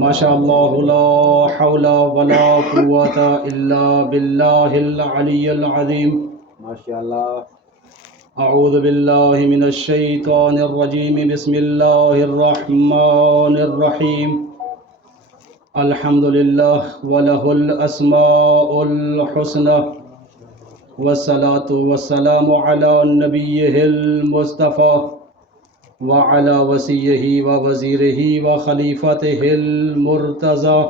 ما شاء اللہ لا حول ولا قوة الا باللہ العلی العظیم. ما شاء اللہ. اعوذ باللہ من الشیطان الرجیم. بسم اللہ الرحمن الرحیم. الحمد للہ وله الاسماء الحسنى والصلاة والسلام على نبیہ المصطفى وعلى وصیہ ووزیرہ وخلیفته المرتضى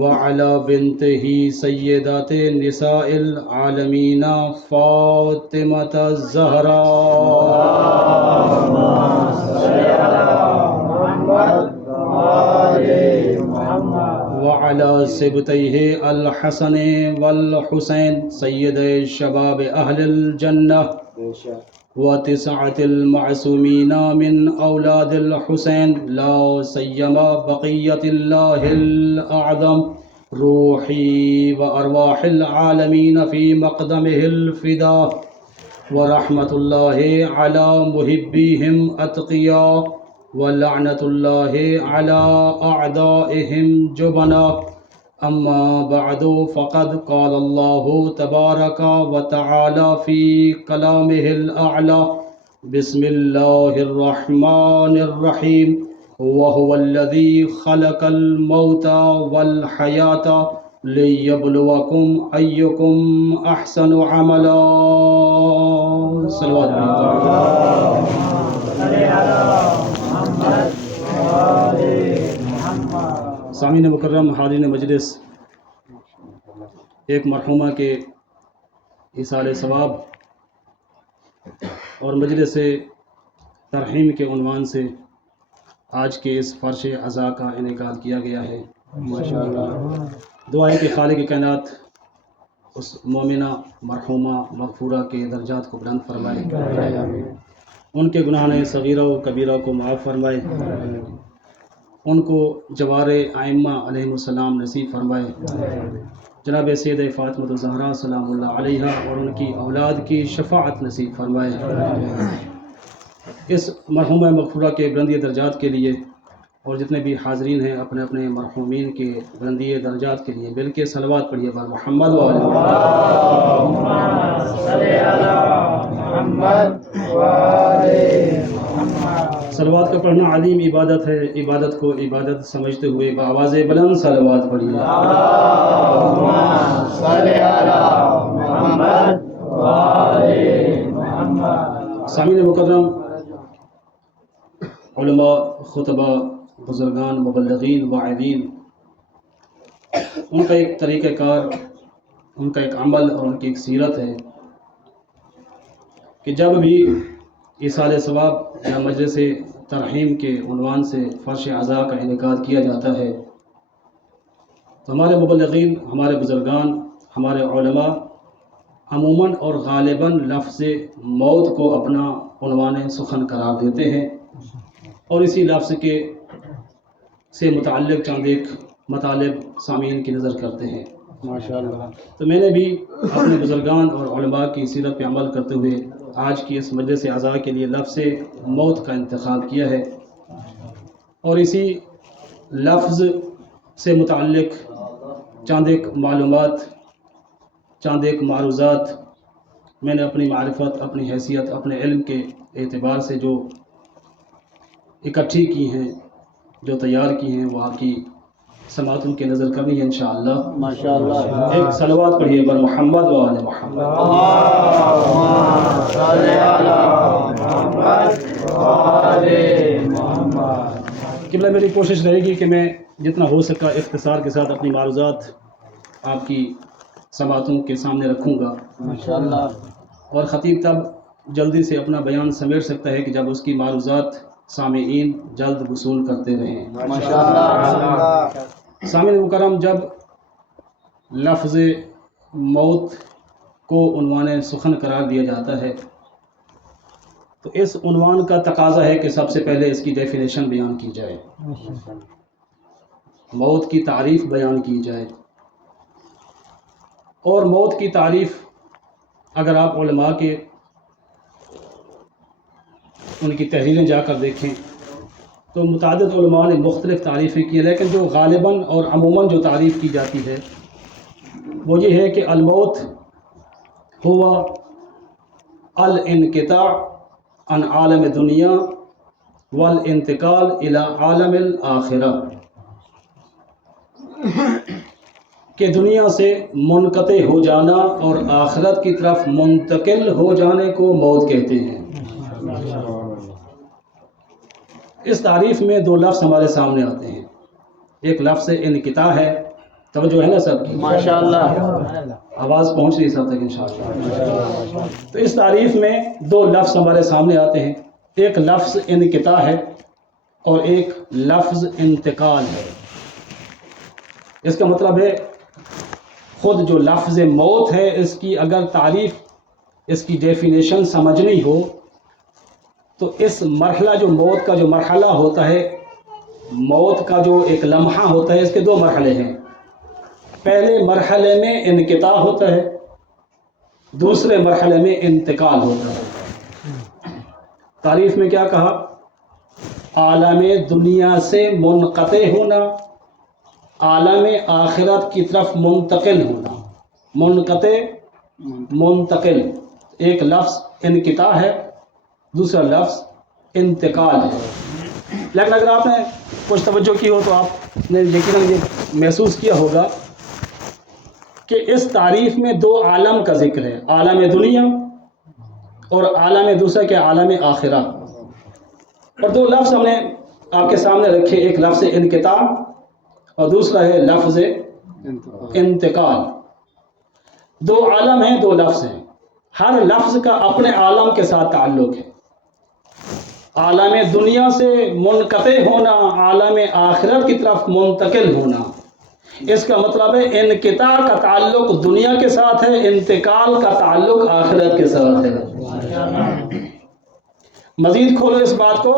وعلى بنته سیدات نساء العالمین فاطمة الزہراء وعلى سبطیہ الحسن والحسین سید شباب اہل الجنہ وتسعة المعصومین من اولاد الحسین لا سیما بقیت اللہ الاعظم روحی وارواح العالمین فی مقدمہ الفداء ورحمۃ اللہ علی محبیہم اتقیاء ولعنۃ اللہ علی اعدائہم جبناء. اما بعد فقد قال اللہ تبارک وتعالی فی کلامہ الاعلی. بسم اللہ الرحمن الرحیم. وهو الذی خلق الموت والحیاة لیبلوکم ایکم احسن عملا. صلوات سامعین مکرم، حاضرین مجلس، ایک مرحومہ کے ایصال ثواب اور مجلس ترحیم کے عنوان سے آج کے اس فرش عزا کا انعقاد کیا گیا ہے. ماشاءاللہ. دعا ہے کہ خالق کائنات اس مومنہ مرحومہ مغفورہ کے درجات کو بلند فرمائے، ان کے گناہ صغیرہ و کبیرہ کو معاف فرمائے، ان کو جوار ائمہ علیہم السلام نصیب فرمائے. جناب سید فاطمہ الزہرا سلام اللہ علیہ اور ان کی اولاد کی شفاعت نصیب فرمائے. اس مرحومہ مغفورہ کے بلندی درجات کے لیے اور جتنے بھی حاضرین ہیں اپنے اپنے مرحومین کے بلندی درجات کے لیے مل کے صلوات پڑھیے بر محمد و آل محمد. صلوات کا پڑھنا عظیم عبادت ہے. عبادت کو عبادت سمجھتے ہوئے بآواز بلند صلوات پڑھیے. سامعین مکرم، علماء، خطبہ، بزرگان، مبلغین، واعظین، ان کا ایک طریقہ کار، ان کا ایک عمل اور ان کی ایک سیرت ہے کہ جب بھی ایصال ثواب یا مجلس ترحیم کے عنوان سے فرش عزا کا انعقاد کیا جاتا ہے تو ہمارے مبلغین، ہمارے بزرگان، ہمارے علماء عموماً اور غالباً لفظ موت کو اپنا عنوان سخن قرار دیتے ہیں اور اسی لفظ سے متعلق چند ایک مطالب سامعین کی نظر کرتے ہیں. ماشاءاللہ. تو میں نے بھی اپنے بزرگان اور علماء کی سیرت پہ عمل کرتے ہوئے آج کی اس مجلس عزا کے لیے لفظ موت کا انتخاب کیا ہے اور اسی لفظ سے متعلق چند ایک معلومات، چند ایک معروضات میں نے اپنی معرفت، اپنی حیثیت، اپنے علم کے اعتبار سے جو اکٹھی کی ہیں، جو تیار کی ہیں، وہ آپ کی سماعتوں کے نظر کرنی ہے انشاءاللہ. ماشاءاللہ. ایک صلوات پڑھیے بر محمد و آل محمد. قبلہ میری کوشش رہے گی کہ میں جتنا ہو سکا اختصار کے ساتھ اپنی معروضات آپ کی سماعتوں کے سامنے رکھوں گا انشاءاللہ. اور خطیب تب جلدی سے اپنا بیان سمیٹ سکتا ہے کہ جب اس کی معروضات سامعین جلد وصول کرتے رہیں. ماشاءاللہ. سامعین مکرم، جب لفظ موت کو عنوان سخن قرار دیا جاتا ہے تو اس عنوان کا تقاضا ہے کہ سب سے پہلے اس کی ڈیفینیشن بیان کی جائے، موت کی تعریف بیان کی جائے. اور موت کی تعریف اگر آپ علماء کے ان کی تحریریں جا کر دیکھیں تو متعدد علماء نے مختلف تعریفیں کی ہیں، لیکن جو غالباً اور عموماً جو تعریف کی جاتی ہے وہ یہ ہے کہ الموت ہوا الانقطاع عن عالم دنیا والانتقال الى عالم الآخرہ، کہ دنیا سے منقطع ہو جانا اور آخرت کی طرف منتقل ہو جانے کو موت کہتے ہیں۔ اس تعریف میں دو لفظ ہمارے سامنے آتے ہیں، ایک لفظ انقطاع ہے، توجہ ہے نا سب کی؟ ماشاءاللہ، آواز پہنچ رہی سب تک انشاءاللہ۔ تو اس تعریف میں دو لفظ ہمارے سامنے آتے ہیں، ایک لفظ انقطاع ہے اور ایک لفظ انتقال ہے۔ اس کا مطلب ہے خود جو لفظ موت ہے اس کی اگر تعریف، اس کی ڈیفینیشن سمجھنی ہو تو اس مرحلہ جو موت کا جو مرحلہ ہوتا ہے، موت کا جو ایک لمحہ ہوتا ہے، اس کے دو مرحلے ہیں۔ پہلے مرحلے میں انقطاع ہوتا ہے، دوسرے مرحلے میں انتقال ہوتا ہے۔ تعریف میں کیا کہا؟ عالم دنیا سے منقطع ہونا، عالم آخرت کی طرف منتقل ہونا۔ منقطع، منتقل، ایک لفظ انقطاع ہے، دوسرا لفظ انتقال ہے۔ لیکن اگر آپ نے کچھ توجہ کی ہو تو آپ نے یقیناً یہ محسوس کیا ہوگا کہ اس تعریف میں دو عالم کا ذکر ہے، عالم دنیا اور عالم دوسرا کے عالم آخرہ، اور دو لفظ ہم نے آپ کے سامنے رکھے، ایک لفظ انقطاع اور دوسرا ہے لفظ انتقال۔ دو عالم ہیں، دو لفظ ہیں، ہر لفظ کا اپنے عالم کے ساتھ تعلق ہے۔ عالم دنیا سے منقطع ہونا، عالم آخرت کی طرف منتقل ہونا، اس کا مطلب ہے انقطاع کا تعلق دنیا کے ساتھ ہے، انتقال کا تعلق آخرت کے ساتھ ہے۔ مزید کھولو اس بات کو،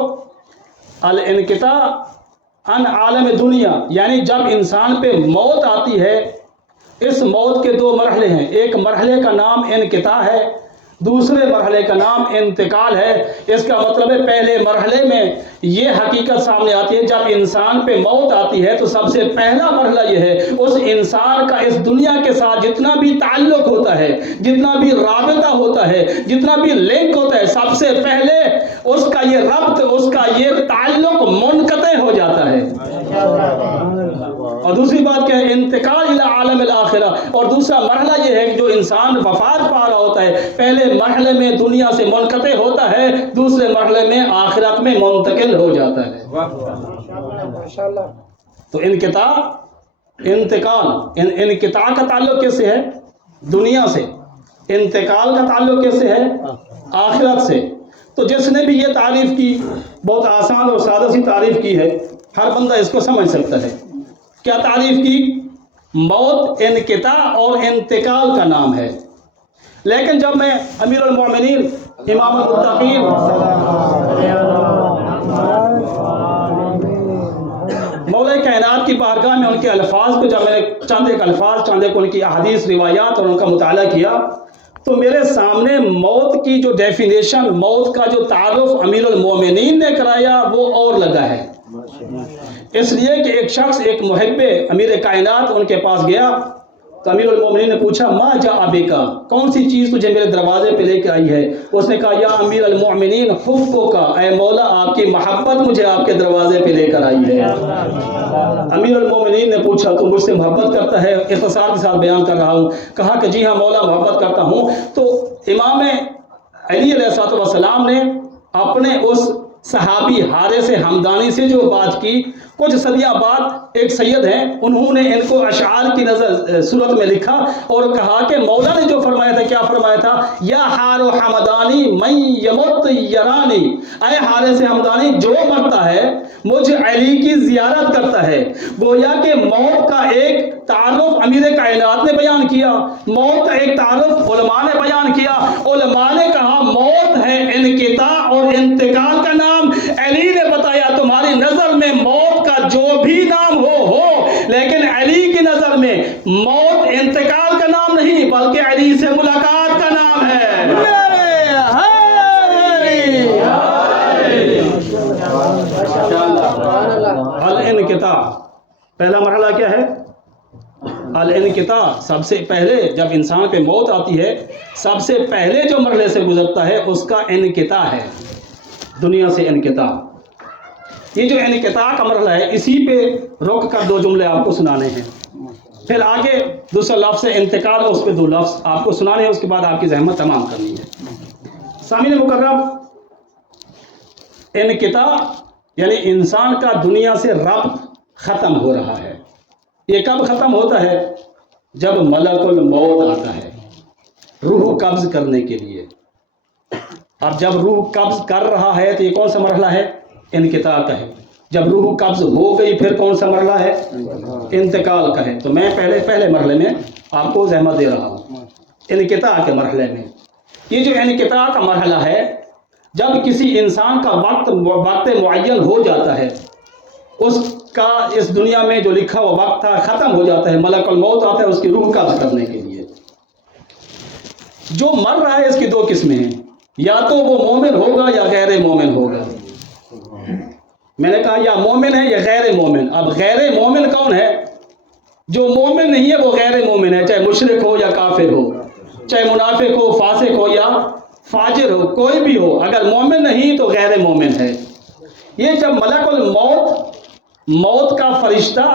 الانقطاع عن عالم دنیا، یعنی جب انسان پہ موت آتی ہے، اس موت کے دو مرحلے ہیں، ایک مرحلے کا نام انقطاع ہے، دوسرے مرحلے کا نام انتقال ہے۔ اس کا مطلب ہے پہلے مرحلے میں یہ حقیقت سامنے آتی ہے، جب انسان پہ موت آتی ہے تو سب سے پہلا مرحلہ یہ ہے، اس انسان کا اس دنیا کے ساتھ جتنا بھی تعلق ہوتا ہے، جتنا بھی رابطہ ہوتا ہے، جتنا بھی لنک ہوتا ہے، سب سے پہلے اس کا یہ ربط، اس کا یہ تعلق منقطع ہو جاتا ہے۔ اور دوسری بات کیا ہے؟ انتقال الی عالم الآخرہ، اور دوسرا مرحلہ یہ ہے کہ جو انسان وفات پا رہا ہوتا ہے، پہلے مرحلے میں دنیا سے منقطع ہوتا ہے، دوسرے مرحلے میں آخرت میں منتقل ہو جاتا ہے۔ تو انقطاع، انتقال، انقطاع کا تعلق کیسے ہے؟ دنیا سے۔ انتقال کا تعلق کیسے ہے؟ آخرت سے۔ تو جس نے بھی یہ تعریف کی، بہت آسان اور سادہ سی تعریف کی ہے، ہر بندہ اس کو سمجھ سکتا ہے۔ کیا تعریف کی؟ موت انقطاع اور انتقال کا نام ہے۔ لیکن جب میں امیر المومنین امام المتقین مولا کائنات کی بارگاہ میں ان کے الفاظ کو جب میں نے چند ایک الفاظ، چند ایک ان کی احادیث، روایات اور ان کا مطالعہ کیا تو میرے سامنے موت کی جو ڈیفینیشن، موت کا جو تعارف امیر المومنین نے کرایا وہ اور لگا ہے۔ اس لیے کہ ایک شخص، ایک محب امیر کائنات ان کے پاس گیا تو امیر المومنین نے پوچھا، ما جاء بکا، کون سی چیز تجھے میرے دروازے پہ لے کے آئی ہے؟ اس نے کہا، یا امیر المومنین حبکا، اے مولا آپ کی محبت مجھے آپ کے دروازے پہ لے کر آئی ہے۔ امیر المومنین نے پوچھا، تو مجھ سے محبت کرتا ہے؟ اختصار کے ساتھ بیان کر رہا ہوں۔ کہا کہ جی ہاں مولا، محبت کرتا ہوں۔ تو امام علی علیہ السلام نے اپنے اس صحابی حارث حمدانی سے جو بات کی، کچھ صدیاں بعد ایک سید ہیں، انہوں نے ان کو اشعار کی صورت میں لکھا اور کہا کہ مولا نے جو فرمایا تھا، کیا فرمایا تھا؟ یا حار حمدانی من یمت یرانی، اے حارث حمدانی جو مرتا ہے مجھ علی کی زیارت کرتا ہے۔ گویا کہ موت کا ایک تعارف امیر کائنات نے بیان کیا، موت کا ایک تعارف علماء نے بیان کیا۔ علماء نے کہا موت ہے انقطاع اور انتقال کا نام، علی نے بتایا تمہاری نظر میں موت کا جو بھی نام ہو، لیکن علی کی نظر میں موت انتقال کا نام نہیں بلکہ علی سے ملاقات کا نام ہے۔ الانقطاع، پہلا مرحلہ کیا ہے؟ الانقطاع. سب سے پہلے جب انسان پہ موت آتی ہے سب سے پہلے جو مرحلے سے گزرتا ہے اس کا انقطاع ہے، دنیا سے انقطاع. یہ جو انقطاع کا مرحلہ ہے اسی پہ رک کر 2 جملے آپ کو سنانے ہیں، پھر آگے دوسرا لفظ ہے انتقال، اس پہ 2 لفظ آپ کو سنانے ہیں، اس کے بعد آپ کی زحمت تمام کرنی ہے. سامعین مکرم، انقطاع یعنی انسان کا دنیا سے ربط ختم ہو رہا ہے. یہ کب ختم ہوتا ہے؟ جب ملک الموت آتا ہے روح قبض کرنے کے لیے. اب جب روح قبض کر رہا ہے تو یہ کون سا مرحلہ ہے؟ انقطاع کا ہے. جب روح قبض ہو گئی پھر کون سا مرحلہ ہے؟ انتقال کا ہے. تو میں پہلے مرحلے میں آپ کو زحمت دے رہا ہوں، انقطاع کے مرحلے میں. یہ جو انقطاع کا مرحلہ ہے جب کسی انسان کا وقت معین ہو جاتا ہے، اس کا اس دنیا میں جو لکھا ہوا وقت تھا ختم ہو جاتا ہے، ملک الموت آتا ہے اس کی روح قبض کرنے کے لیے. جو مر رہا ہے اس کی 2 قسمیں ہیں، یا تو وہ مومن ہوگا یا غیر مومن ہوگا. میں نے کہا یا مومن ہے یا غیر مومن. اب غیر مومن کون ہے؟ جو مومن نہیں ہے وہ غیر مومن ہے، چاہے مشرک ہو یا کافر ہو، چاہے منافق ہو، فاسق ہو یا فاجر ہو، کوئی بھی ہو. اگر مومن نہیں تو غیر مومن ہے. یہ جب ملک الموت، موت کا فرشتہ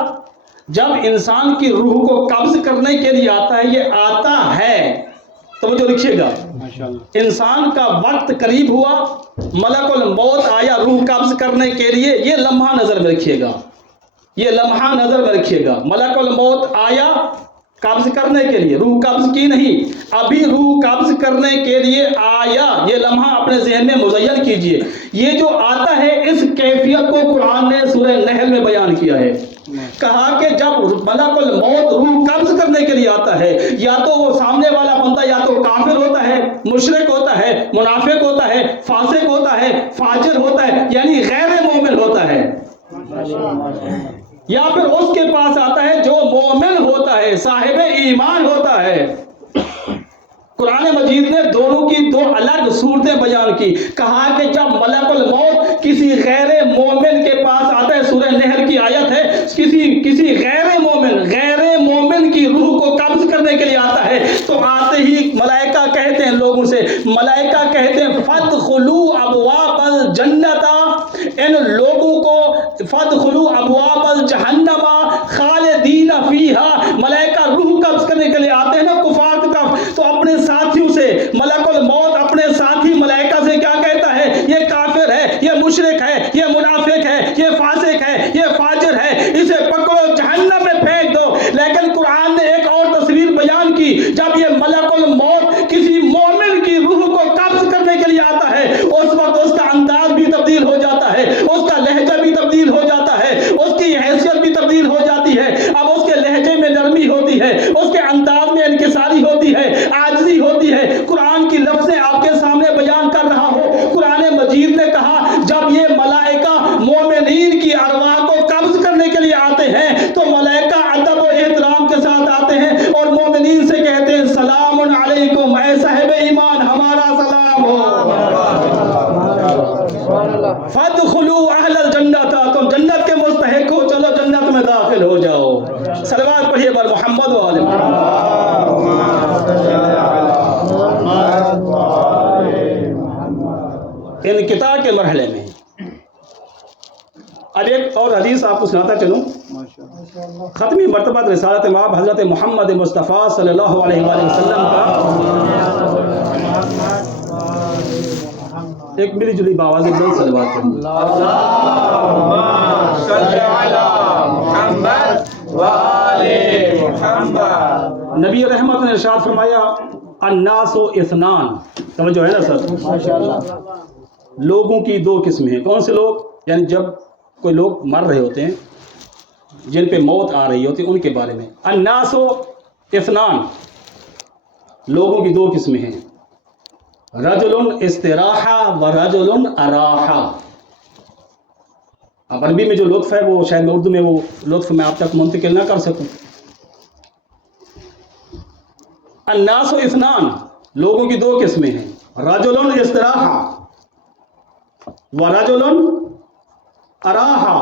جب انسان کی روح کو قبض کرنے کے لیے آتا ہے، یہ آتا ہے، توجہ رکھیے گا، انسان کا وقت قریب ہوا، ملک الموت آیا روح قبض کرنے کے لیے. یہ لمحہ نظر میں رکھیے گا، یہ لمحہ نظر میں رکھیے گا. ملک الموت آیا قبض کرنے کے لیے، روح قبض کی نہیں، ابھی روح قبض کرنے کے لیے آیا. یہ لمحہ اپنے ذہن میں مزین کیجئے. یہ جو آتا ہے اس کیفیت کو قرآن نے سورہ نحل میں بیان کیا ہے. کہا کہ جب ملک الموت روح قبض کرنے کے لیے آتا ہے، یا تو وہ سامنے والا بندہ یا تو کافر ہوتا ہے، مشرک ہوتا ہے، منافق ہوتا ہے، فاسق ہوتا ہے، فاجر ہوتا ہے، یعنی غیر مومن ہوتا ہے، یا پھر اس کے پاس آتا ہے جو مومن ہوتا ہے، صاحب ایمان ہوتا ہے. قرآن مجید نے دونوں کی 2 الگ صورتیں بیان کی. کہا کہ جب ملک الموت کسی غیر مومن کے پاس آتا ہے، سورہ نحل کی آیت ہے، کسی غیر مومن کی روح کو قبض کرنے کے لیے آتا ہے، تو آتے ہی ملائکہ کہتے ہیں لوگوں سے، ملائکہ کہتے ہیں فادخلوا ابواب الجنت، ان لوگوں کو فادخلوا ابواب الجہنم خالدین فیہا. ملائکہ روح قبض کرنے کے لیے آتے ہیں نا کفار کی طرف، تو اپنے ساتھیوں سے ملک الموت اپنے ساتھی ملائکہ سے کیا کہتا ہے؟ یہ کافر ہے، یہ مشرک ہے، یہ منافق ہے، یہ فاسق ہے، یہ فاجر ہے، اسے پکڑو جہنم میں پھینک دو. لیکن قرآن نے ایک اور تصویر بیان کی، جب یہ ملک الموت کسی مومن کی روح کو قبض کرنے کے لیے آتا ہے، اس وقت اس کا انداز بھی تبدیل ہو جاتا ہے، اس کا لہجہ بھی تبدیل ہو جاتا ہے، اس کی حیثیت بھی تبدیل ہو جاتی ہے. اب اس کے لہجے میں نرمی ہوتی ہے، اس کے انداز میں انکساری ہوتی ہے، عاجزی ہوتی ہے. قرآن کی لفظیں آپ کے سامنے بیان کر رہا ہوں. قرآن مجید نے کہا جب یہ ملائکہ مومنین کی ارواح کو قبض کرنے کے لیے آتے ہیں تو ملائکہ ادب و احترام کے ساتھ آتے ہیں اور مومنین سے کہتے ہیں سلام علیکم، اے صاحب ایمان ہمارا سلام ہو. فادخلوا اہل الجنت، تم جنت کے مستحق ہو، چلو جنت میں داخل ہو جاؤ. صلوات پڑھیے بر محمد و آل انقطاع کے مرحلے میں. اب ایک اور حدیث آپ کو سناتا چلوں. ختمی مرتبہ رسالت مآب حضرت محمد مصطفیٰ صلی اللہ علیہ وآلہ وسلم کا ایک ملی جلی باواز جلد صلوات پڑھیں. نبی رحمت نے ارشاد فرمایا الناس اثنان. توجہ ہے نا سر؟ لوگوں کی 2 قسمیں ہیں. کون سے لوگ؟ یعنی جب کوئی لوگ مر رہے ہوتے ہیں، جن پہ موت آ رہی ہوتی ہے، ان کے بارے میں. الناس اثنان، لوگوں کی 2 قسمیں ہیں، رجل استراحا و رجل اراحا. اب عربی میں جو لطف ہے وہ شاید میں اردو میں وہ لطف میں آپ تک منتقل نہ کر سکوں. الناس اثنان، لوگوں کی 2 قسمیں ہیں، رجل استراحا ورجل اراحا.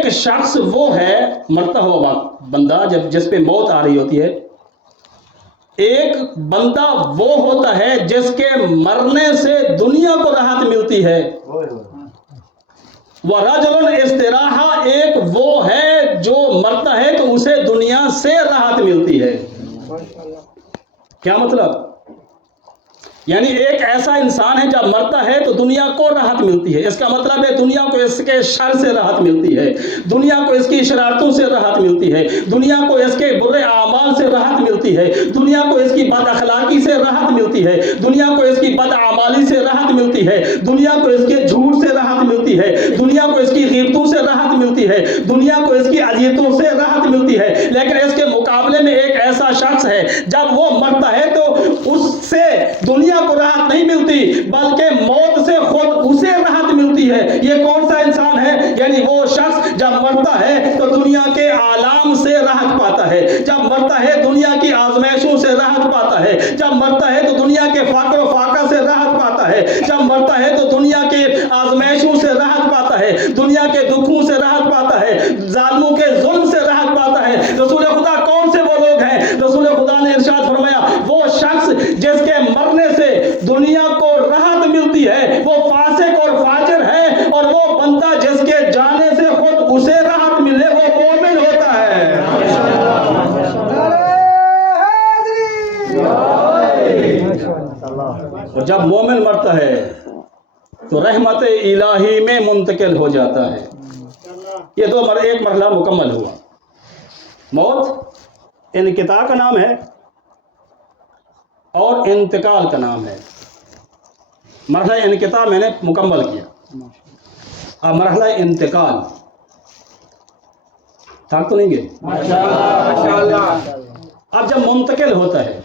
ایک شخص وہ ہے مرتا ہوا بندہ جس پہ موت آ رہی ہوتی ہے، ایک بندہ وہ ہوتا ہے جس کے مرنے سے دنیا کو راحت ملتی ہے، وَرَجُلٌ اسْتَرَاحَ، ایک وہ ہے جو مرتا ہے تو اسے دنیا سے راحت ملتی ہے۔ کیا مطلب؟ یعنی ایک ایسا انسان ہے جب مرتا ہے تو دنیا کو راحت ملتی ہے، اس کا مطلب ہے دنیا کو اس کے شر سے راحت ملتی ہے، دنیا کو اس کی شرارتوں سے راحت ملتی ہے، دنیا کو اس کے برے اعمال سے راحت ملتی ہے، دنیا کو اس کی بد اخلاقی سے راحت ملتی ہے، دنیا کو اس کی بد اعمالی سے راحت ملتی ہے، دنیا کو اس کے جھوٹ سے راحت ملتی ہے، دنیا کو اس کی غیبتوں سے راحت ملتی ہے، دنیا کو اس کی اذیتوں سے راحت ملتی ہے۔ لیکن اس کے مقابلے میں ایک ایسا شخص ہے جب وہ مرتا ہے تو اس سے دنیا کو راحت نہیں ملتی بلکہ موت سے خود اسے راحت ملتی ہے۔ یہ کون سا انسان ہے؟ یعنی وہ شخص جب مرتا ہے تو دنیا کے آلام سے راحت پاتا ہے، جب مرتا ہے دنیا کی آزمائشوں سے راحت پاتا ہے، جب مرتا ہے تو دنیا کے فقر و فاقہ سے راحت پاتا ہے، جب مرتا ہے تو دنیا کے آزمائشوں سے راحت پاتا ہے، دنیا کے دکھوں سے راحت پاتا ہے، ظالموں کے ظلم سے راحت پاتا ہے۔ رسول خدا کون سے وہ لوگ ہیں؟ رسول خدا نے ارشاد فرمایا وہ شخص جس کے مرنے سے دنیا کو راحت ملتی ہے وہ فاسق اور فاجر ہے، اور وہ بندہ جس کے جانے سے خود اسے راحت ملے وہ مومن ہوتا ہے۔ اور جب مومن مرتا ہے تو رحمت الہی میں منتقل ہو جاتا ہے۔ یہ ایک مرحلہ مکمل ہوا۔ موت انقطاع کا نام ہے اور انتقال کا نام ہے۔ مرحلہ انقطاع میں نے مکمل کیا، اب مرحلہ انتقال تھک تو نہیں گئے؟ اب جب منتقل ہوتا ہے،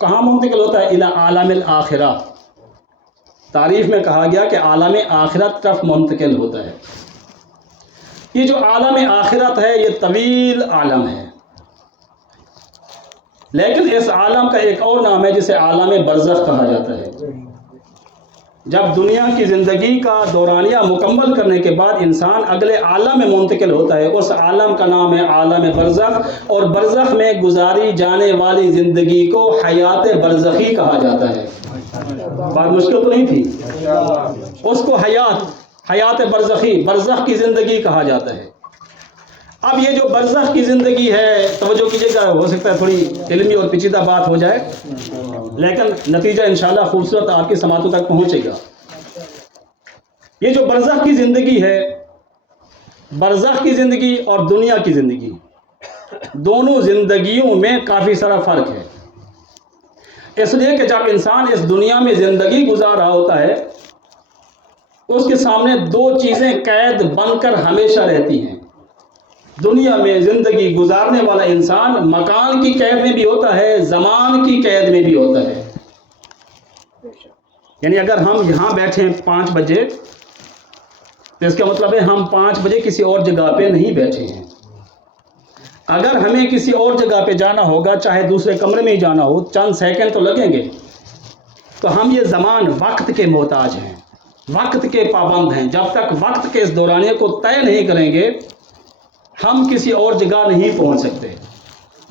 کہاں منتقل ہوتا ہے؟ الی عالم الاخرہ۔ تعریف میں کہا گیا کہ عالم آخرت طرف منتقل ہوتا ہے۔ یہ جو عالم آخرت ہے یہ طویل عالم ہے، لیکن اس عالم کا ایک اور نام ہے جسے عالم برزخ کہا جاتا ہے۔ جب دنیا کی زندگی کا دورانیہ مکمل کرنے کے بعد انسان اگلے عالم میں منتقل ہوتا ہے، اس عالم کا نام ہے عالم برزخ، اور برزخ میں گزاری جانے والی زندگی کو حیات برزخی کہا جاتا ہے۔ بات مشکل تو نہیں تھی؟ اس کو حیات برزخی، برزخ کی زندگی کہا جاتا ہے۔ اب یہ جو برزخ کی زندگی ہے، توجہ کیجیے گا، ہو سکتا ہے تھوڑی علمی اور پیچیدہ بات ہو جائے لیکن نتیجہ انشاءاللہ خوبصورت آپ کی سماعتوں تک پہنچے گا۔ یہ جو برزخ کی زندگی ہے، برزخ کی زندگی اور دنیا کی زندگی، دونوں زندگیوں میں کافی سارا فرق ہے۔ اس لیے کہ جب انسان اس دنیا میں زندگی گزار رہا ہوتا ہے اس کے سامنے دو چیزیں قید بن کر ہمیشہ رہتی ہیں۔ دنیا میں زندگی گزارنے والا انسان مکان کی قید میں بھی ہوتا ہے، زمان کی قید میں بھی ہوتا ہے۔ یعنی اگر ہم یہاں بیٹھے 5 بجے تو اس کا مطلب ہے ہم 5 بجے کسی اور جگہ پہ نہیں بیٹھے ہیں۔ اگر ہمیں کسی اور جگہ پہ جانا ہوگا، چاہے دوسرے کمرے میں ہی جانا ہو، چند سیکنڈ تو لگیں گے، تو ہم یہ زمان وقت کے محتاج ہیں، وقت کے پابند ہیں۔ جب تک وقت کے اس دورانیے کو طے نہیں کریں گے ہم کسی اور جگہ نہیں پہنچ سکتے۔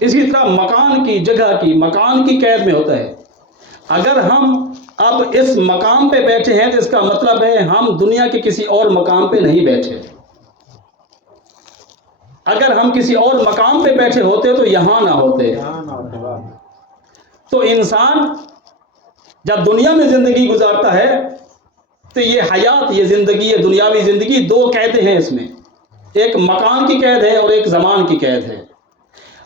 اسی طرح مکان کی جگہ کی، مکان کی قید میں ہوتا ہے۔ اگر ہم اب اس مقام پہ بیٹھے ہیں تو اس کا مطلب ہے ہم دنیا کے کسی اور مقام پہ نہیں بیٹھے۔ اگر ہم کسی اور مقام پہ بیٹھے ہوتے تو یہاں نہ ہوتے۔ تو انسان جب دنیا میں زندگی گزارتا ہے تو یہ حیات، یہ زندگی، یہ دنیاوی زندگی، دو قیدیں ہیں اس میں، ایک مکان کی قید ہے اور ایک زمان کی قید ہے۔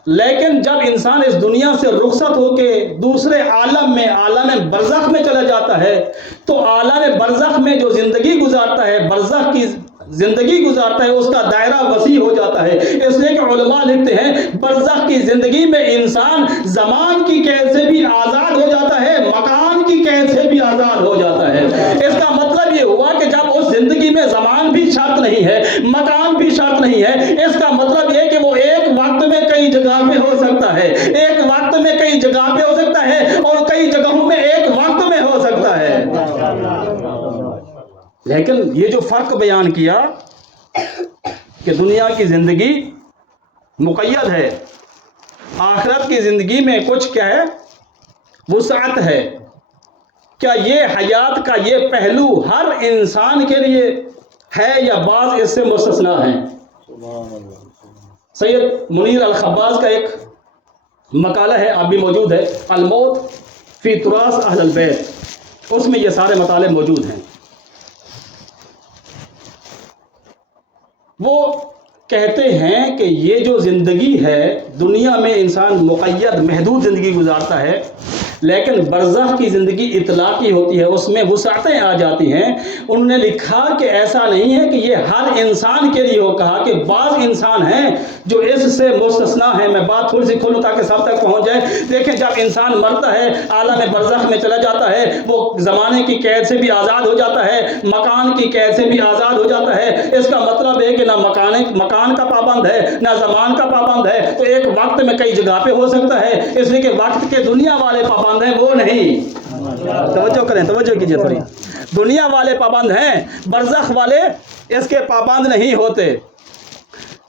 لیکن جب انسان اس دنیا سے رخصت ہو کے دوسرے عالم میں، عالم برزخ میں چلا جاتا ہے تو عالم برزخ میں جو زندگی گزارتا ہے، برزخ کی زندگی گزارتا ہے، اس کا دائرہ وسیع ہو جاتا ہے۔ اس لیے کہ علماء لکھتے ہیں برزخ کی زندگی میں انسان زمان کی قید سے بھی آزاد ہو جاتا ہے، مکان کی قید سے بھی آزاد ہو جاتا ہے۔ اس کا مطلب یہ ہوا کہ جب اس زندگی میں زمان بھی شرط نہیں ہے، مکان بھی شرط نہیں ہے، اس کا مطلب یہ کہ وہ ایک وقت میں کئی جگہ پہ ہو سکتا ہے، ایک وقت میں کئی جگہ پہ ہو سکتا ہے، اور کئی جگہوں میں ایک وقت میں ہو سکتا ہے۔ لیکن یہ جو فرق بیان کیا کہ دنیا کی زندگی مقید ہے، آخرت کی زندگی میں کچھ کیا ہے، وسعت ہے. کیا یہ حیات کا یہ پہلو ہر انسان کے لیے ہے یا بعض اس سے مستثنا ہیں؟ سید منیر الخباز کا ایک مقالہ ہے، آپ بھی موجود ہے، الموت فی تراث اہل البیت، اس میں یہ سارے مطالب موجود ہیں. وہ کہتے ہیں کہ یہ جو زندگی ہے دنیا میں انسان مقید محدود زندگی گزارتا ہے، لیکن برزخ کی زندگی اطلاقی ہوتی ہے، اس میں وسعتیں آ جاتی ہیں. انہوں نے لکھا کہ ایسا نہیں ہے کہ یہ ہر انسان کے لیے ہو، کہا کہ بعض انسان ہیں جو اس سے مستثنا ہیں. میں بات تھوڑی سی کھولوں تاکہ سب تک پہنچ جائے. دیکھیں، جب انسان مرتا ہے عالم برزخ میں چلا جاتا ہے، وہ زمانے کی قید سے بھی آزاد ہو جاتا ہے، مکان کی قید سے بھی آزاد ہو جاتا ہے. اس کا مطلب ہے کہ نہ مکان کا پابند ہے نہ زمان کا پابند ہے، تو ایک وقت میں کئی جگہ پہ ہو سکتا ہے، اس لیے کہ وقت کے دنیا والے پابند ہیں وہ نہیں. توجہ کریں، توجہ کیجئے تھوڑی. دنیا والے پابند ہیں، برزخ والے اس کے پابند نہیں ہوتے.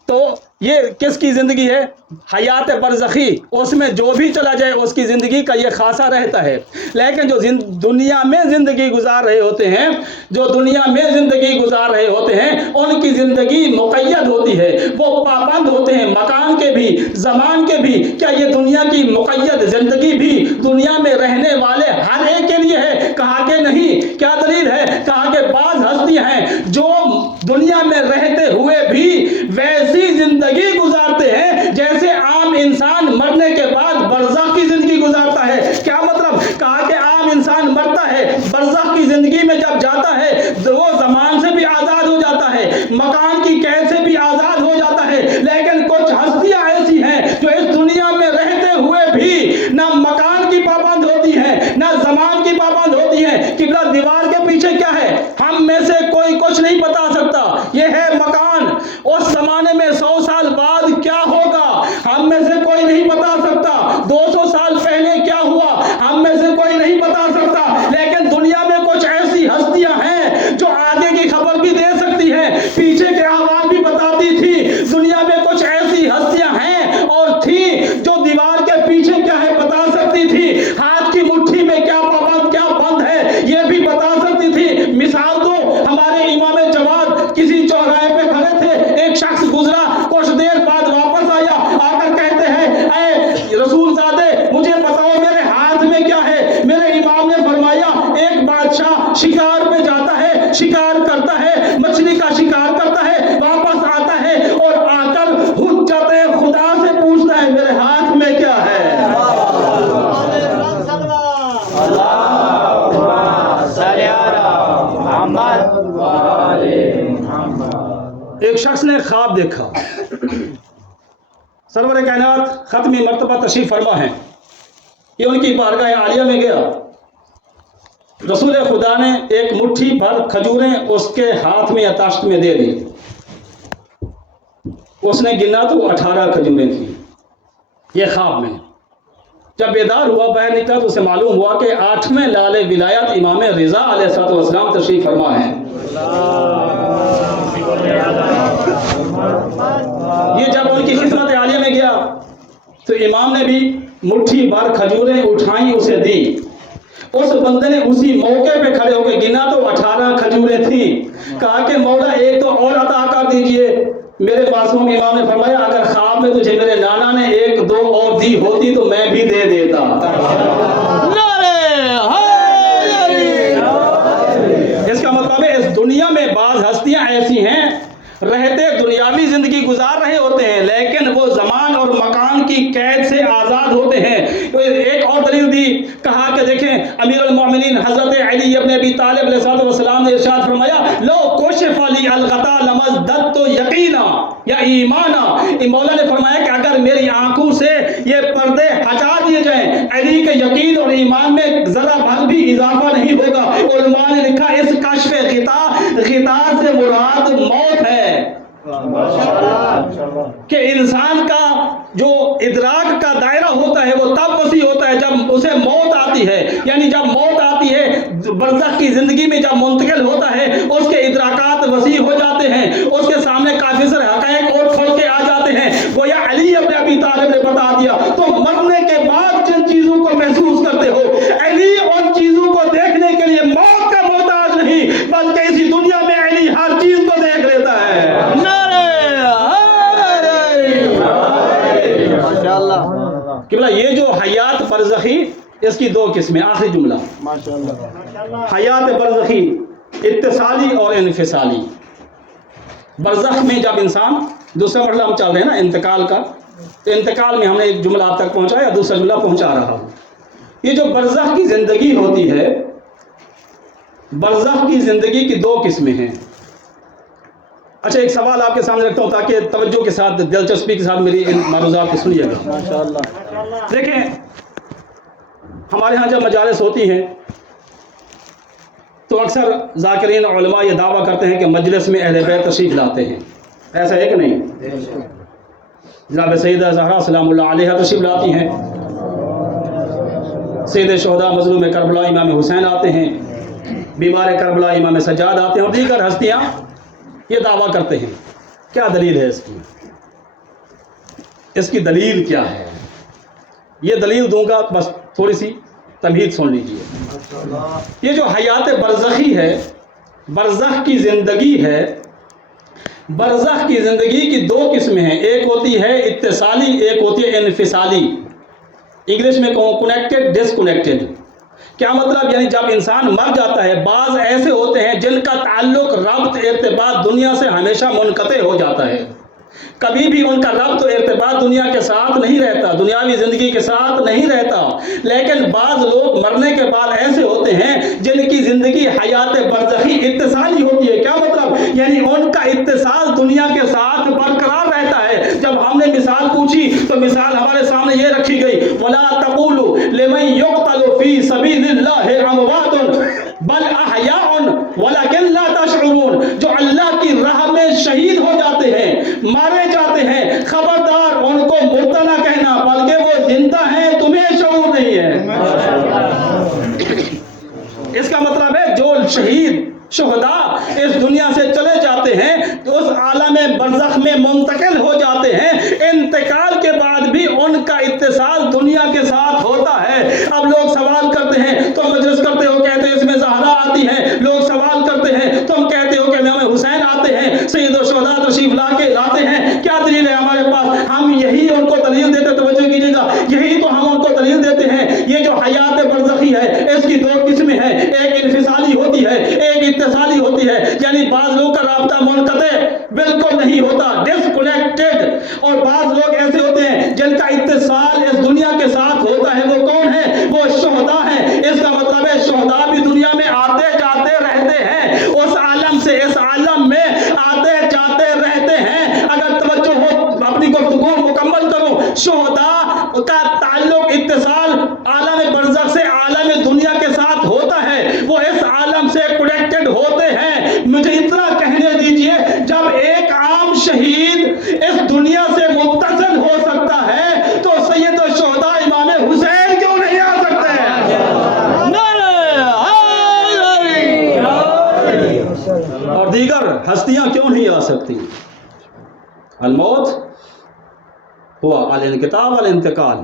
تو یہ کس کی زندگی ہے؟ حیات برزخی. اس میں جو بھی چلا جائے اس کی زندگی کا یہ خاصہ رہتا ہے. لیکن جو دنیا میں زندگی گزار رہے ہوتے ہیں، جو دنیا میں زندگی گزار رہے ہوتے ہیں، ان کی زندگی مقید ہوتی ہے، وہ پابند ہوتے ہیں مکان کے بھی زمان کے بھی. کیا یہ دنیا کی مقید زندگی بھی دنیا میں رہنے والے ہر ایک کے لیے ہے؟ کہا کہ نہیں. کیا دلیل ہے؟ کہا کہ بعض ہستیاں ہیں جو دنیا میں رہتے ہوئے بھی ویسی زندگی گزارتے ہیں جیسے عام انسان مرنے کے بعد برزخ کی زندگی گزارتا ہے. کیا مطلب؟ کہا کہ عام انسان مرتا ہے، برزخ کی زندگی میں جب جاتا ہے وہ زمان سے بھی آزاد ہو جاتا ہے، مکان کی قید سے بھی آزاد ہو جاتا ہے. لیکن کچھ ہستیاں ایسی ہیں جو اس دنیا میں رہتے ہوئے بھی نہ مکان کی پابند ہوتی ہیں نہ زمان کی پابند ہوتی ہیں. قبلہ دیوار کے پیچھے کیا ہے؟ ہم میں سے کوئی کچھ نہیں بتا سکتا. یہ ہے مکان. اس زمانے میں 100 سال بعد کیا ہوگا ہم میں سے کوئی نہیں بتا سکتا. 200 سال پہلے کیا ہوا ہم میں سے کوئی نہیں بتا سکتا. لیکن دنیا میں کچھ ایسی ہستیاں ہیں جو آگے کی خبر بھی دے سکتی ہیں، پیچھے کے احوال بھی بتاتی تھی. دنیا میں کچھ ایسی ہستیاں ہیں اور تھی جو دیوار کے پیچھے کیا ہے بتا سکتی تھی. ہاتھ کی مٹھی میں کیا پابند کیا بند ہے یہ بھی بتا سکتی تھی. مثال دو، ہمارے امام جواد کسی چوراہے پہ کھڑے تھے، ایک شخص گزرا، کچھ دیر بعد واپس آیا، آ کر کہتے ہیں اے رسول زادے مجھے بتاؤ میرے ہاتھ میں کیا ہے. میرے امام نے فرمایا ایک بادشاہ شکار پہ جاتا ہے، شکار کرتا ہے، مچھلی کا شکار کرتا ہے، واپس آتا ہے اور آ کر حجت خدا سے پوچھتا ہے میرے ہاتھ میں کیا ہے. ایک شخص نے خواب دیکھا. سرور کائنات ختمی مرتبہ تشریف فرما ہے، یہ ان کی بارگاہ عالیہ میں گیا. رسول خدا نے ایک مٹھی بھر کھجوریں اس کے ہاتھ میں یا تاشت میں دے دی. اس نے گنا تو 18 کھجوریں تھیں. یہ خواب میں جب بیدار ہوا باہر نکلا تو اسے معلوم ہوا کہ 8ویں لال ولایت امام رضا علیہ السلام تشریف فرما ہے. یہ جب ان کی خدمت عالیہ میں گیا تو امام نے بھی مٹھی بھر کھجوریں اٹھائیں اسے دی. اس بندے نے اسی موقع پہ کھڑے ہو کے گنا تو 18 کھجوریں تھیں. کہا کہ مولا ایک تو اور عطا کر دیجئے. میرے معصوم امام نے فرمایا اگر خواب میں تجھے میرے نانا نے 1-2 اور دی ہوتی تو میں بھی دے دیتا. اس کا مطلب ہے اس دنیا میں بعض ہستیاں ایسی ہیں رہتے دنیاوی زندگی گزار رہے ہوتے ہیں لیکن وہ زمان اور مکان کی قید سے آزاد ہوتے ہیں. ایک اور دلیل دی، کہا کہ دیکھیں امیر المومنین حضرت علی ابن ابی طالب علیہ السلام نے ارشاد فرمایا لو کشف لی الغطا لمزددت یقینا یا ایمانا. مولا نے فرمایا کہ اگر میری آنکھوں سے یہ پردے ہٹا دیے جائیں علی کے یقین اور ایمان میں ذرا بھر بھی اضافہ نہیں ہوگا. علماء نے لکھا اس کشف غطا سے مراد موت ہے. کہ انسان کا جو ادراک کا دائرہ ہوتا ہے وہ تب وسیع ہوتا ہے جب اسے موت آتی ہے. یعنی جب موت آتی ہے برزخ کی زندگی میں جب منتقل ہوتا ہے اس کے ادراکات وسیع ہو جاتے ہیں، اس کے سامنے کا نافذ حقائق اور کھول کے آ جاتے ہیں. گویا علی ابن ابی طالب نے بتا دیا. تو مرنے کے بعد جن چیزوں کو محسوس کرتے ہو، علی ان چیزوں کو دیکھنے کے لیے موت کا محتاج نہیں، بلکہ اسی دنیا میں علی ہر چیز کو دیکھ لیتا ہے. قبلہ یہ جو حیات برزخی، اس کی دو قسمیں. آخری جملہ، حیات برزخی اتصالی اور انفصالی. برزخ میں جب انسان، دوسرا مرحلہ ہم چل رہے ہیں نا انتقال کا، تو انتقال میں ہم نے ایک جملہ آپ تک پہنچایا، دوسرا جملہ پہنچا رہا ہوں. یہ جو برزخ کی زندگی ہوتی ہے، برزخ کی زندگی کی دو قسمیں ہیں. اچھا ایک سوال آپ کے سامنے رکھتا ہوں تاکہ توجہ کے ساتھ، دلچسپی کے ساتھ میری ان معروضات کو سنیے گا. دیکھیں ہمارے ہاں جب مجالس ہوتی ہیں تو اکثر ذاکرین علماء یہ دعویٰ کرتے ہیں کہ مجلس میں اہل بیت تشریف لاتے ہیں. ایسا ہے کہ نہیں؟ جناب سیدہ زہرا سلام اللہ علیہا تشریف لاتی ہیں، سید شہداء مظلوم کربلا امام حسین آتے ہیں، بیمار کربلا امام سجاد آتے ہیں، اور دیگر ہستیاں یہ دعویٰ کرتے ہیں. کیا دلیل ہے اس کی؟ اس کی دلیل کیا ہے؟ یہ دلیل دوں گا، بس تھوڑی سی تمہید سن لیجیے. یہ جو حیات برزخی ہے، برزخ کی زندگی ہے، برزخ کی زندگی کی دو قسمیں ہیں. ایک ہوتی ہے اتصالی، ایک ہوتی ہے انفصالی. انگلش میں کہوں کنیکٹڈ، ڈس کنیکٹڈ. کیا مطلب؟ یعنی جب انسان مر جاتا ہے، بعض ایسے ہوتے ہیں جن کا تعلق، ربط، ارتباط دنیا سے ہمیشہ منقطع ہو جاتا ہے. کبھی بھی ان کا ربط و ارتباط دنیا کے ساتھ نہیں رہتا، دنیاوی زندگی کے ساتھ نہیں رہتا. لیکن بعض لوگ مرنے کے بعد ایسے ہوتے ہیں جن کی زندگی حیات برزخی اتصالی ہوتی ہے. کیا مطلب؟ یعنی ان کا اتصال دنیا کے ساتھ برقرار رہتا ہے. جب ہم نے مثال پوچھی تو مثال ہمارے سامنے یہ رکھی گئی، وَلَا تَقُولُوا لِمَن يُقْتَلُ فِي سَبِيلِ اللَّهِ أَمْوَاتٌ بَلْ أَحْيَاءٌ وَلَكِنْ لَا تَشْعُرُونَ. جو اللہ کی راہ میں شہید ہو جاتے ہیں، مارے جاتے ہیں، خبردار ان کو مردہ نہ کہنا، بلکہ وہ زندہ ہیں، تمہیں شعور نہیں ہے. اس کا مطلب ہے جو شہید شہداء اس دنیا سے چلے جاتے ہیں تو اس عالم برزخ میں منتقل ہو جاتے ہیں. انتقال کے بعد بھی ان کا اتصال دنیا کے ساتھ ہوتا ہے. اب لوگ سوال کرتے ہیں، تم مجلس کرتے ہو، کہتے ہیں اس میں زہرا آتی ہے. لوگ سوال کرتے ہیں، تم کہتے ہو کہ امام حسین آتے ہیں، سید و شہداء تشریف لاتے ہیں. کیا دلیل ہے ہمارے پاس؟ ہم یہی ان کو دلیل دیتے، توجہ کیجیے گا، یہی تو ہم ان کو دلیل دیتے ہیں. یہ جو حیات برزخی ہے، اس کی دو قسمیں ہیں. ایک انفصالی ہوتی ہے، ایک اتصالی ہوتی ہے. یعنی بعض لوگ کا رابطہ منقطع بالکل نہیں ہوتا، ڈسکنیکٹڈ. اور بعض لوگ ایسے ہوتے ہیں جن کا اتصال اس دنیا کے ساتھ ہوتا ہے. وہ کون ہے؟ وہ شہداء ہیں. اس کا مطلب ہے شہداء بھی دنیا میں آتے جاتے رہتے ہیں، اس عالم سے اس عالم میں آتے جاتے رہتے ہیں. اگر توجہ ہو، اپنی گفتگو مکمل کروں، شہداء کا تعلق، اتصال عالم برزخ سے عالم دنیا کے ساتھ ہوتا ہے. وہ اس عالم سے کنیکٹڈ ہوتے ہیں. مجھے اتنا کہنے دیجئے، جب ایک عام شہید اس دنیا سے متصل ہو سکتا ہے تو سید الشہداء امام حسین کیوں نہیں آ سکتے ہیں؟ اور دیگر ہستیاں کیوں نہیں آ سکتی؟ الموت ہوا الانقطاع والانتقال.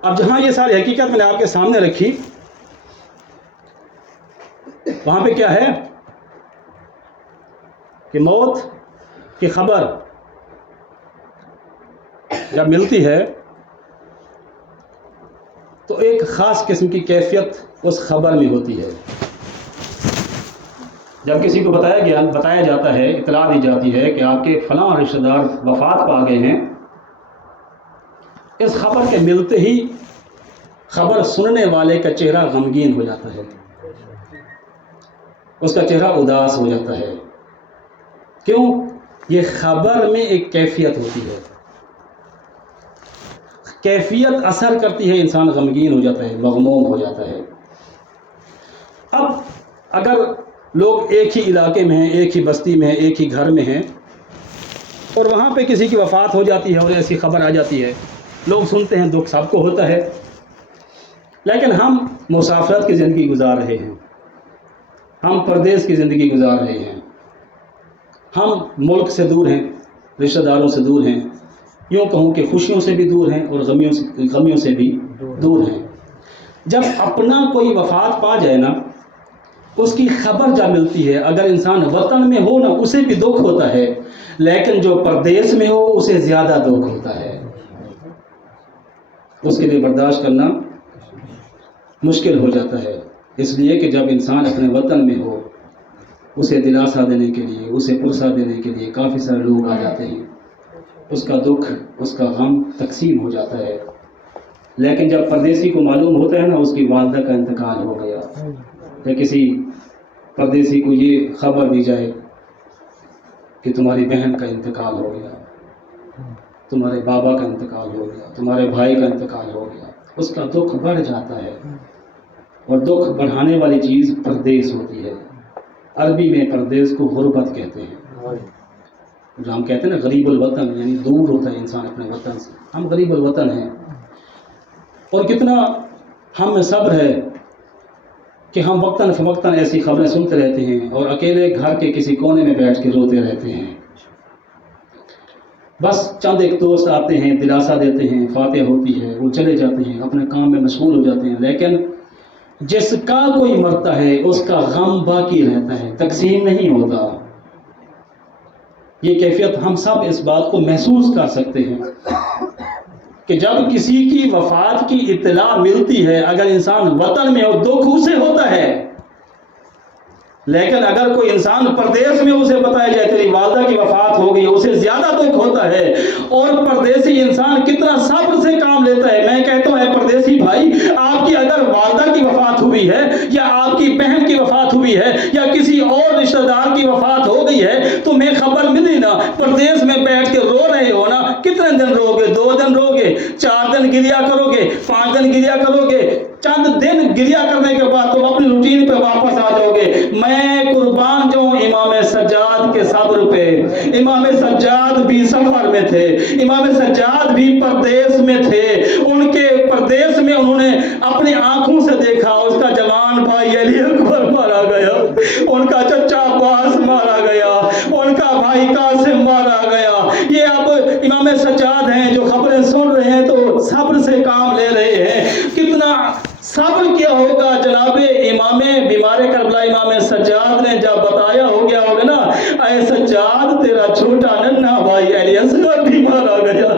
اب جہاں یہ ساری حقیقت میں نے آپ کے سامنے رکھی، وہاں پہ کیا ہے کہ موت کی خبر جب ملتی ہے تو ایک خاص قسم کی کیفیت اس خبر میں ہوتی ہے. جب کسی کو بتایا جاتا ہے، اطلاع دی جاتی ہے کہ آپ کے فلاں رشتہ دار وفات پا گئے ہیں، اس خبر کے ملتے ہی خبر سننے والے کا چہرہ غمگین ہو جاتا ہے، اس کا چہرہ اداس ہو جاتا ہے. کیوں؟ یہ خبر میں ایک کیفیت ہوتی ہے، کیفیت اثر کرتی ہے، انسان غمگین ہو جاتا ہے، مغموم ہو جاتا ہے. اب اگر لوگ ایک ہی علاقے میں ہیں، ایک ہی بستی میں ہیں، ایک ہی گھر میں ہیں، اور وہاں پہ کسی کی وفات ہو جاتی ہے اور ایسی خبر آ جاتی ہے، لوگ سنتے ہیں، دکھ سب کو ہوتا ہے. لیکن ہم مسافرت کی زندگی گزار رہے ہیں، ہم پردیس کی زندگی گزار رہے ہیں، ہم ملک سے دور ہیں، رشتہ داروں سے دور ہیں، یوں کہوں کہ خوشیوں سے بھی دور ہیں اور غمیوں سے بھی دور ہیں۔ جب اپنا کوئی وفات پا جائے نا، اس کی خبر جب ملتی ہے، اگر انسان وطن میں ہو نا اسے بھی دکھ ہوتا ہے، لیکن جو پردیس میں ہو اسے زیادہ دکھ ہوتا ہے، اس کے لیے برداشت کرنا مشکل ہو جاتا ہے۔ اس لیے کہ جب انسان اپنے وطن میں ہو، اسے دلاسا دینے کے لیے، اسے پرسہ دینے کے لیے کافی سارے لوگ آ جاتے ہیں، اس کا دکھ، اس کا غم تقسیم ہو جاتا ہے۔ لیکن جب پردیسی کو معلوم ہوتا ہے نا اس کی والدہ کا انتقال ہو گیا، یا کسی پردیسی کو یہ خبر دی جائے کہ تمہاری بہن کا انتقال ہو گیا، تمہارے بابا کا انتقال ہو گیا، تمہارے بھائی کا انتقال ہو گیا، اس کا دکھ بڑھ جاتا ہے۔ اور دکھ بڑھانے والی چیز پردیس ہوتی ہے۔ عربی میں پردیس کو غربت کہتے ہیں، جو ہم کہتے ہیں نا غریب الوطن، یعنی دور ہوتا ہے انسان اپنے وطن سے، ہم غریب الوطن ہیں۔ اور کتنا ہم میں صبر ہے کہ ہم وقتاً فوقتاً ایسی خبریں سنتے رہتے ہیں اور اکیلے گھر کے کسی کونے میں بیٹھ کے روتے رہتے ہیں۔ بس چند ایک دوست آتے ہیں، دلاسا دیتے ہیں، فاتح ہوتی ہے، وہ چلے جاتے ہیں، اپنے کام میں مشغول ہو جاتے ہیں، لیکن جس کا کوئی مرتا ہے اس کا غم باقی رہتا ہے، تقسیم نہیں ہوتا۔ یہ کیفیت ہم سب اس بات کو محسوس کر سکتے ہیں کہ جب کسی کی وفات کی اطلاع ملتی ہے، اگر انسان وطن میں ہو دکھ اسے ہوتا ہے، لیکن اگر کوئی انسان پردیس میں اسے بتایا جائے تیری والدہ کی وفات ہو گئی، اسے زیادہ دکھ ہوتا ہے۔ اور پردیسی انسان کتنا صبر سے کام لیتا ہے۔ میں کہتا ہوں اے پردیسی بھائی، آپ کی اگر والدہ کی وفات ہوئی ہے، یا آپ کی بہن کی وفات ہوئی ہے، یا کسی اور رشتہ دار کی وفات ہو گئی ہے، تمہیں خبر ملی نا، پردیس میں بیٹھ کے رو رہے ہو نا، کتنے دن رو گے؟ 2 دن رو گے، 4 دن گریا کرو گے، 5 دن گریا کرو گے، چند دن گریا کرنے کے بعد تم اپنی روٹین پہ واپس آ جاؤ گے۔ میں قربان جاؤں امام سجاد کے صبر پہ۔ امام سجاد بھی سفر میں تھے، امام سجاد بھی پردیس میں تھے، ان کے پردیس میں انہوں نے اپنی آنکھوں سے دیکھا اس کا جوان بھائی علی اکبر مارا گیا، ان کا چچا عباس مارا گیا، ان کا بھائی قاسم مارا گیا۔ یہ اب امام سجاد ہیں جو خبریں سن رہے ہیں تو صبر سے کام لے رہے ہیں۔ کتنا صبر کیا ہوگا جناب امام بیمار کربلا امام سجاد نے جب بتایا ہو گیا ہوگا نا، اے سجاد تیرا چھوٹا ننھا بھائی علی اصغر بھی مارا گیا۔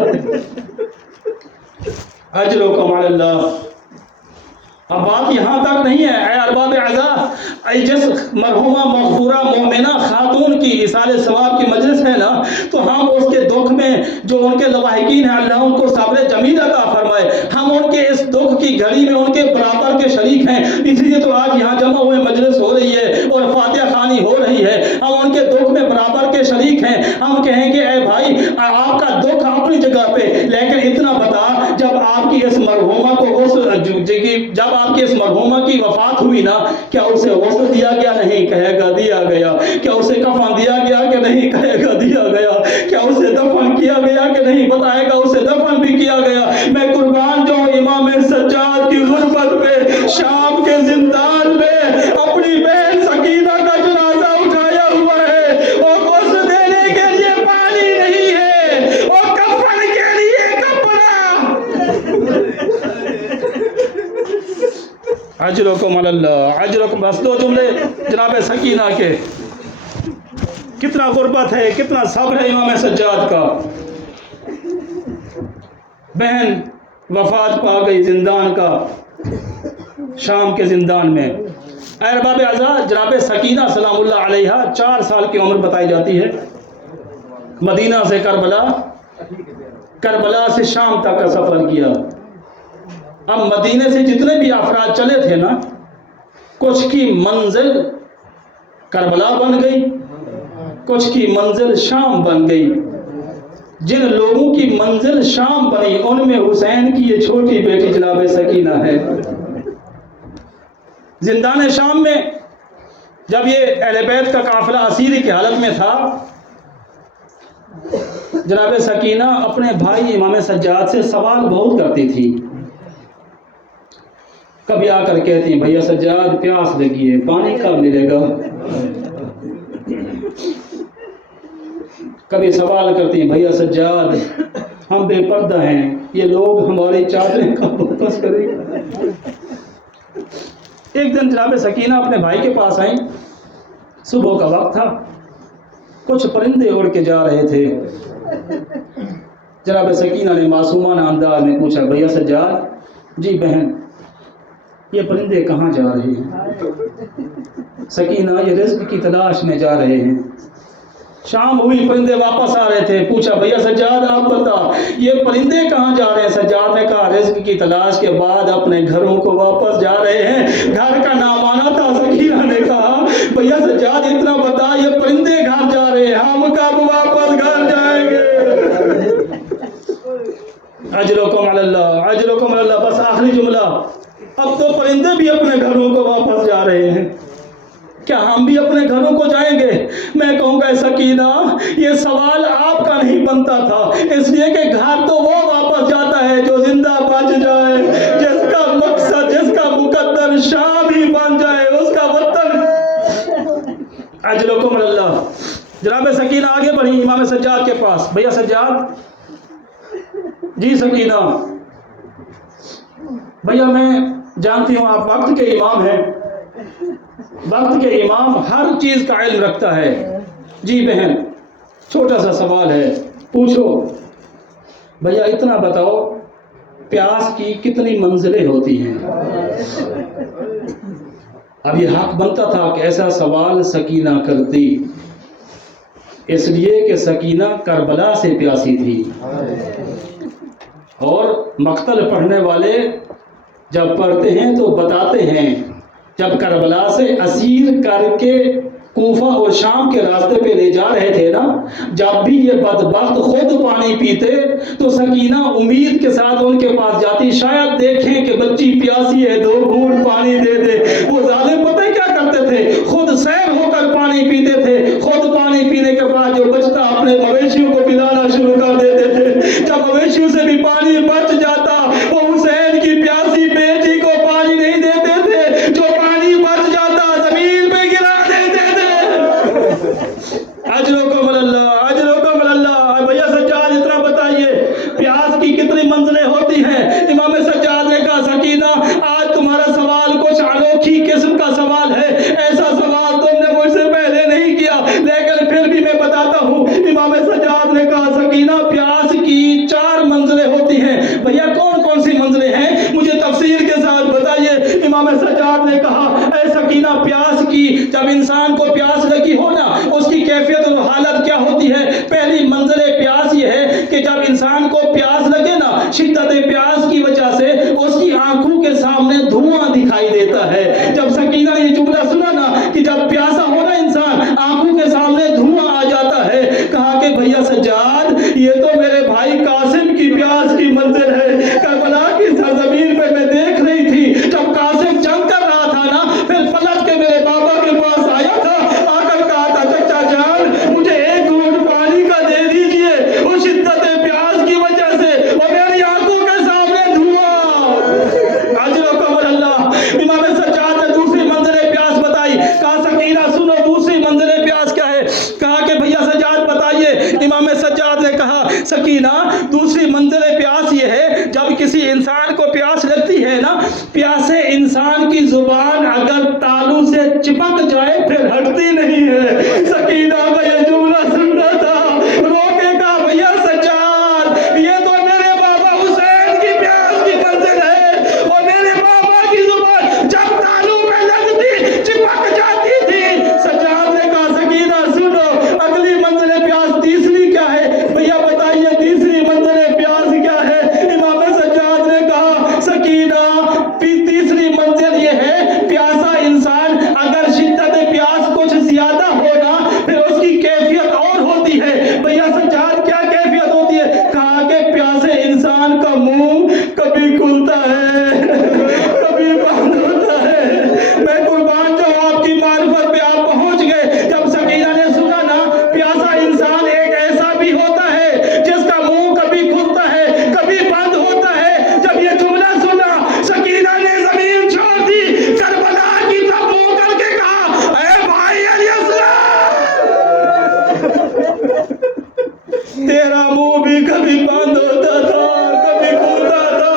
اجرکم علی اللہ۔ اب بات یہاں تک نہیں ہے اے ارباب اعزاء، جس مرحومہ مغفورہ مومنہ خاتون کی اصال ثواب کی مجلس ہے نا، تو ہم اس کے دکھ میں جو ان کے لواحقین ہیں اللہ ان کو صبر جمیل عطا فرمائے، ہم ان کے اس دکھ کی گھڑی میں ان کے برابر کے شریک ہیں، اس لیے تو آج یہاں جمع ہوئے مجلس ہو رہی ہے اور فاتحہ خوانی ہو رہی ہے، ہم ان کے دکھ میں برابر کے شریک ہیں۔ ہم کہیں گے اے بھائی آپ کا دکھ اپنی جگہ پہ، لیکن اتنا بتا جب آپ کی اس مرحومہ کو جب آپ کی اس مرحومہ کی وفات ہوئی نا، کیا اسے غسل دیا گیا؟ نہیں، کہے گا دیا گیا۔ کیا اسے کفن دیا گیا کہ نہیں؟ کہے گا دیا گیا۔ کیا اسے دفن کیا گیا کہ نہیں؟ بتائے گا اسے دفن بھی کیا گیا۔ میں قربان جاؤں امام سجاد کی غربت پہ، شام کے زندان میں اپنی بہن سکینہ کا جنازہ اٹھایا ہوا ہے، اور غسل دینے کے لیے پانی نہیں ہے، اور کفن کے لیے کپڑا۔ اجرکم علی اللہ، اجرکم۔ بس 2 جملے جناب سکینہ کے۔ کتنا غربت ہے، کتنا صبر ہے امام سجاد کا۔ بہن وفات پا گئی زندان کا، شام کے زندان میں۔ اے ارباب اعزاء، جناب سکینہ سلام اللہ علیہا 4 سال کی عمر بتائی جاتی ہے، مدینہ سے کربلا، کربلا سے شام تک کا سفر کیا۔ اب مدینے سے جتنے بھی افراد چلے تھے نا، کچھ کی منزل کربلا بن گئی، کچھ کی منزل شام بن گئی۔ جن لوگوں کی منزل شام بنی ان میں حسین کی یہ چھوٹی بیٹی جناب سکینہ ہے۔ زندان شام میں جب یہ اہل بیت کا قافلہ اسیری کی حالت میں تھا، جناب سکینہ اپنے بھائی امام سجاد سے سوال بہت کرتی تھی۔ کبھی آ کر کہتی ہیں بھیا سجاد پیاس لگی ہے، پانی کب ملے گا؟ کبھی سوال کرتی ہیں بھیا سجاد ہم بے پردہ ہیں، یہ لوگ ہماری چادریں کب واپس کریں گے؟ ایک دن جناب سکینہ اپنے بھائی کے پاس آئیں، صبح کا وقت تھا، کچھ پرندے اڑ کے جا رہے تھے۔ جناب سکینہ نے معصومانہ انداز میں پوچھا بھیا سجاد جی بہن یہ پرندے کہاں جا رہے ہیں؟ سکینہ یہ رزق کی تلاش میں جا رہے ہیں۔ شام ہوئی، پرندے واپس آ رہے تھے، پوچھا بھیا سجاد آپ بتا یہ پرندے کہاں جا رہے ہیں؟ سجاد نے کہا رزق کی تلاش کے بعد اپنے گھروں کو واپس جا رہے ہیں۔ گھر کا نام آنا تھا۔ سکینہ نے کہا بھیا سجاد اتنا بتا یہ پرندے گھر جا رہے ہیں، ہم کب واپس گھر جائیں گے؟ اجرکم علی اللہ، اجرکم علی اللہ۔ بس آخری جملہ، اب تو پرندے بھی اپنے گھروں کو واپس جا رہے ہیں، کیا ہم بھی اپنے گھروں کو جائیں گے؟ میں کہوں گا سکینہ یہ سوال آپ کا نہیں بنتا تھا، اس لیے کہ گھر تو وہ واپس جاتا ہے جو زندہ بچ جائے، جس کا مقصد جس کا مقدر شام ہی بن جائے، اس کا وطن۔ اجرکم علی اللہ۔ جناب سکینہ آگے بڑھی امام سجاد کے پاس، بھیا سجاد جی سکینہ بھیا میں جانتی ہوں آپ وقت کے امام ہیں، وقت کے امام ہر چیز کا علم رکھتا ہے۔ جی بہن چھوٹا سا سوال ہے پوچھو۔ بھیا اتنا بتاؤ پیاس کی کتنی منزلیں ہوتی ہیں؟ اب یہ حق بنتا تھا کہ ایسا سوال سکینہ کرتی، اس لیے کہ سکینہ کربلا سے پیاسی تھی، اور مقتل پڑھنے والے جب پڑھتے ہیں تو بتاتے ہیں جب کربلا سے اسیر کر کے کوفہ اور شام کے راستے پہ لے جا رہے تھے نا، جب بھی یہ بدبخت خود پانی پیتے تو سکینہ امید کے ساتھ ان کے پاس جاتی، شاید دیکھیں کہ بچی پیاسی ہے، 2 گھونٹ پانی دے دے۔ وہ ظالم پتہ ہے کیا کرتے تھے؟ خود سیر ہو کر پانی پیتے تھے، خود پانی پینے کے بعد جو بچتا اپنے مویشیوں کو پلانا شروع کر دیتے تھے۔ جب مویشیوں سے بھی پانی بچ جاتا وہ حسین کی پیاسی بیٹی کو پانی نہیں دیتے تھے، جو پانی بچ جاتا زمین پہ گرا دیتے تھے۔ اجرکم اللہ، اجرکم اللہ۔ بھیا سجاد اتنا بتائیے پیاس کی کتنی منزلیں ہوتی ہیں؟ امام سجاد نے کہا سکینہ آج تمہارا سوال کچھ انوکھی قسم کا سوال ہے، ایسا سوال تم نے مجھ سے پہلے نہیں کیا، لیکن پھر بھی میں بتاتا ہوں۔ امام سجاد نے کہا سکینہ پیاس کی 4 منزلیں ہوتی ہیں۔ بھیا کون کون سی منزلیں ہیں مجھے تفصیل کے ساتھ بتائیے۔ امام سجاد نے کہا اے سکینہ پیاس کی جب انسان کو پیاس لگی ہو نا اس کی کیفیت اور حالت کیا ہوتی ہے؟ پہلی منزل پیاس یہ ہے کہ جب انسان کو پیاس لگے نا، شدت پیاس کی وجہ سے اس کی آنکھوں کے سامنے دھواں دکھائی دیتا ہے۔ جب سکینہ نے یہ جملہ سنا نا کہ جب پیاسا ہو نا انسان آنکھوں کے سامنے دھواں آ جاتا ہے، کہا کہ بھیا سجاد یہ تو میرے بھائی قاسم کی پیاس کی منزل ہے۔ کربلا کی سرزمین پہ میں دیکھ رہی تھی جب قاسم جنگ کر رہا تھا نا، پھر پلٹ کے میرے بابا کے پاس آیا تھا، آ کر کہا تھا چچا جان مجھے 1 گھونٹ پانی کا دے دیجئے، اس شدت پیاس کی وجہ سے اور میری آنکھوں کے سامنے دھواں۔ اجرکم اللہ۔ امام سجاد نے دوسری منزل پیاس بتائی، کہا سکینہ سنو دوسری منزل پیاس کیا ہے؟ کہا کہ بھیا سجاد بتائیے۔ امام سجاد نے کہا سکینہ دوسری منزل پیاس یہ ہے جب کسی انسان کو پیاس لگتی ہے نا، پیاسے انسان کی زبان اگر تالو سے چپک جائے پھر ہٹتی نہیں ہے۔ سکینہ کا یہ جملہ سن رہا تھا، روکے کہا بھیا سجاد یہ تو میرے بابا حسین کی پیاس کی منزل ہے، اور میرے بابا کی زبان جب تالو میں لگتی چپک جاتی تھی۔ سجاد نے کہا سکینہ سنو اگلی منزل پیاس تیسری کیا ہے؟ بھیا بتائیے تیسری منزل پیاس کبھی بند ہوتا تھا کبھی کھلتا تھا.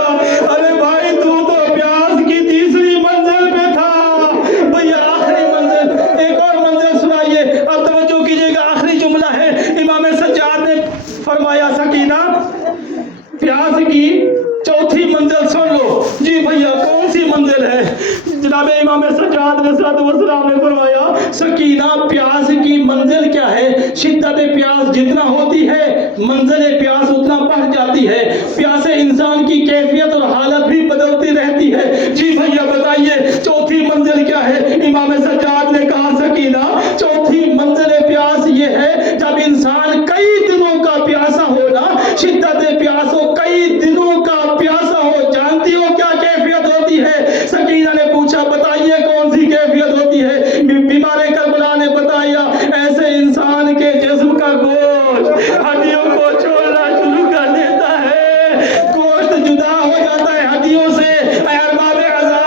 ارے بھائی تو پیاس کی تیسری منزل پہ تھا بھیا. آخری منزل ایک اور منزل سنائیے. اب توجہ کیجیے گا, آخری جملہ ہے. امام سجاد نے فرمایا سکینہ پیاس کی چوتھی منزل سن لو. جی بھیا کون سی منزل ہے؟ جناب امام سجاد علیہ السلام نے فرمایا سکینہ پیاس کی منزل کیا ہے؟ شدت پیاس جتنا ہوتی ہے منزل پیاس اتنا بڑھ جاتی ہے. پیاس انسان کی کیفیت اور حالت بھی بدلتی رہتی ہے. جی بھیا بتائیے چوتھی منزل کیا ہے؟ امام سجاد نے کہا سکینہ چوتھی منزل پیاس یہ ہے جب انسان کئی دنوں کا پیاسا ہونا. شدت پیاس ہو کئی دنوں کا پیاسا ہو, جانتی ہو کیا کیفیت ہوتی ہے؟ سکینہ نے پوچھا بتائیے کون سی کیفیت ہوتی ہے؟ بیمار کربلا نے بتایا ایسے انسان کے جسم کا گوشت ہڈیوں کو چھوڑنا شروع کر دیتا ہے. گوشت جدا ہو جاتا ہے ہڈیوں سے. اے ارباب عزا,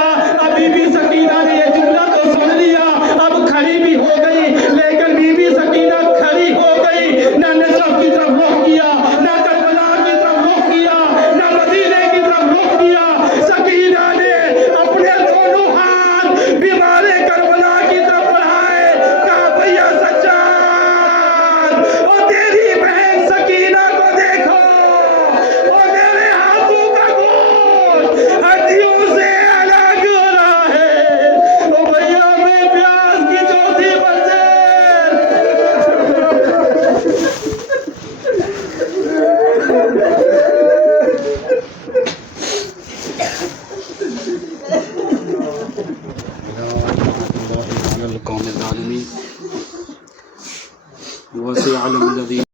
ابھی بھی سکینہ نے یہ جملہ تو سن لیا, اب کھڑی بھی ہو گئی, لیکن بی بی سکینہ کھڑی ہو گئی. نہ نجف کی طرف رخ کیا, نہ کربلا کی طرف رخ کیا, نہ مدینے کی طرف رخ کیا. سکینہ نے اپنے دونوں ہاتھ بیمار کربلا کی طرف بڑھائے, کہا بھیا سجاد اور تیری بہن سکینہ کو دیکھو, اور میرے ہاتھوں کا گوشت ہڈیوں سے الگ ہو رہا ہے. او بھیا میں پیاس کی چوتھی منزل. القوم الظالمين وسيعلم الذين